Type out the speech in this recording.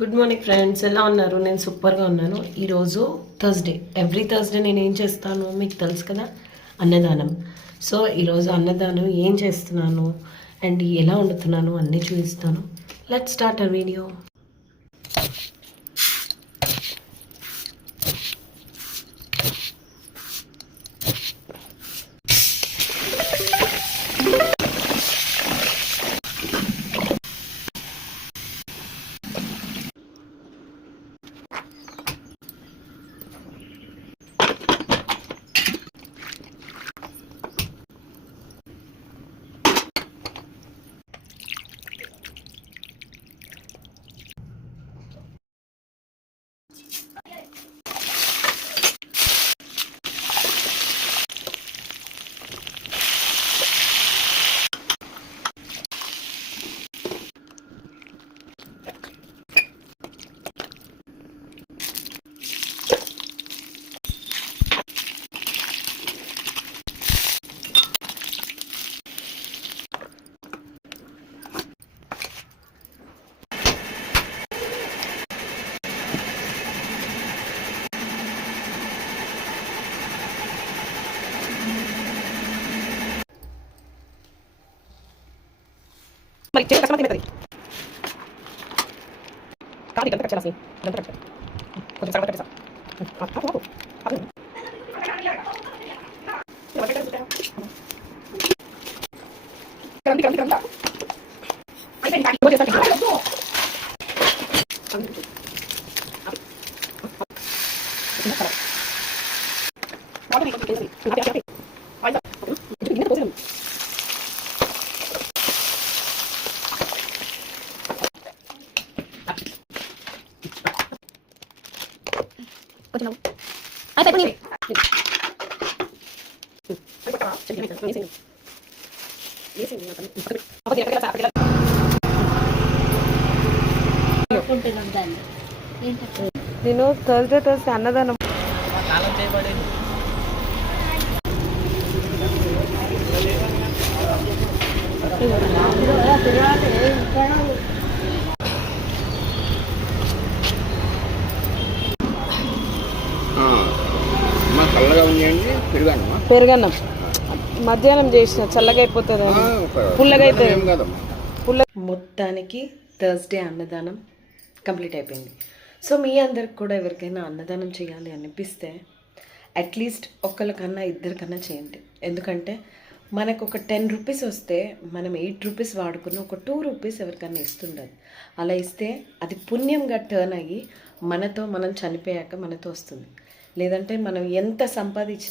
Good morning friends, ఎలా ఉన్నారు? నేను సూపర్గా ఉన్నాను. ఈరోజు థర్స్డే. ఎవ్రీ థర్స్డే నేను ఏం చేస్తాను మీకు తెలుసు కదా, అన్నదానం. సో ఈరోజు అన్నదానం ఏం చేస్తున్నాను అండ్ ఎలా వండుతున్నాను అన్నీ చూపిస్తాను. Let's start a video. మరి చేయ కష్టం తిన్నది కాది గంట కచ్చాలి గంట కచ్చాలి కొంచెం సగం కట్టేసా కరండి అయితే ఇంకా ఇంకో చేస్తా వాటర్ ఇంకో చేసి అదే అయితే ఇది ఇంత పోసేది కొంచెం అయితే పని నేను థర్స్డే అన్నదానం పెరుగన్నం మధ్యాహ్నం చేసిన చల్లగా అయిపోతుంది, పుల్లగా అయితే మొత్తానికి థర్స్డే అన్నదానం కంప్లీట్ అయిపోయింది. సో మీ అందరికి కూడా ఎవరికైనా అన్నదానం చేయాలి అనిపిస్తే అట్లీస్ట్ ఒకరికన్నా ఇద్దరికన్నా చేయండి. ఎందుకంటే మనకు ఒక 10 రూపీస్ వస్తే మనం 8 రూపీస్ వాడుకున్న ఒక 2 రూపీస్ ఎవరికన్నా ఇస్తుండదు. అలా ఇస్తే అది పుణ్యంగా టర్న్ అయ్యి మనం చనిపోయాక మనతో వస్తుంది. లేదంటే మనం ఎంత సంపాదించిన